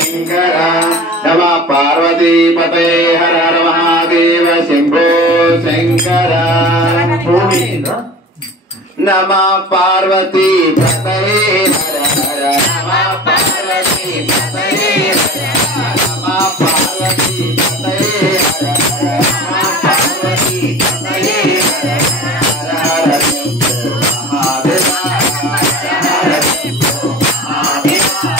शंकर नमः पार्वती पते हर हर महादेव शंभो शंकर नमः पार्वती पते हर हर नमः पार्वती पते नमः पार्वती पते हर हर नमः पार्वती पते हर हर शंभो महादेव